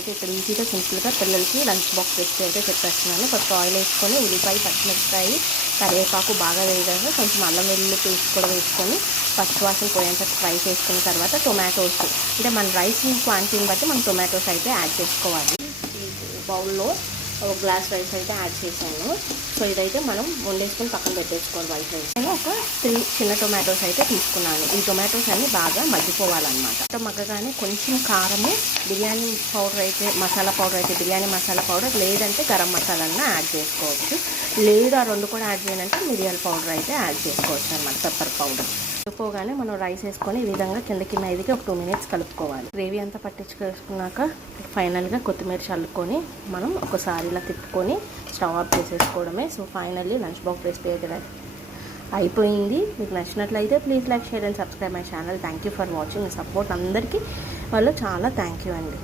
నేనైతే ఇక్కడ ఈజీగా సింపుల్గా పిల్లలకి లంచ్ బాక్స్ రెసిపీ అయితే చెప్పేస్తున్నాను. ఫస్ట్ ఆయిల్ వేసుకొని ఉల్లిపాయ, పచ్చిమిరపకాయ, కరివేపాకు బాగా వేయగా కొంచెం అల్లం వెల్లుల్లి పేస్ట్ కూడా వేసుకొని ఫస్ట్ వాసన పోయేంత ఫ్రై చేసుకున్న తర్వాత టొమాటోస్, అంటే మన రైస్ క్వాంటిటీని బట్టి మనం టొమాటోస్ అయితే యాడ్ చేసుకోవాలి. ఈ బౌల్లో ఒక గ్లాస్ రైస్ అయితే యాడ్ చేశాను. సో ఇదైతే మనం వండేసుకొని పక్కన పెట్టేసుకోవాలి వైట్ రైస్. నేను ఒక 3 చిన్న టొమాటోస్ అయితే తీసుకున్నాను. ఈ టొమాటోస్ అన్ని బాగా మగ్గిపోవాలన్నమాట. మగ్గగానే కొంచెం కారము, బిర్యానీ పౌడర్ అయితే మసాలా పౌడర్ అయితే బిర్యానీ మసాలా పౌడర్, లేదంటే గరం మసాలాలను యాడ్ చేసుకోవచ్చు. లేదు ఆ రెండు కూడా యాడ్ చేయాలంటే మిరియాల పౌడర్ అయితే యాడ్ చేసుకోవచ్చు అన్నమాట, పెప్పర్ పౌడర్. కలుపుకోగానే మనం రైస్ వేసుకొని ఈ విధంగా కిందకి మీదకి ఒక 2 minutes కలుపుకోవాలి. గ్రేవీ అంతా పట్టించుకేసుకున్నాక ఫైనల్గా కొత్తిమీర చల్లుకొని మనం ఒకసారి ఇలా తిప్పుకొని స్టవ్ ఆఫ్ చేసేసుకోవడమే. So finally lunch box recipe అయితే అయిపోయింది. మీకు నచ్చినట్లయితే please like, share and subscribe my channel. Thank you for watching. Support అందరికీ చాలా థ్యాంక్ యూ అండి.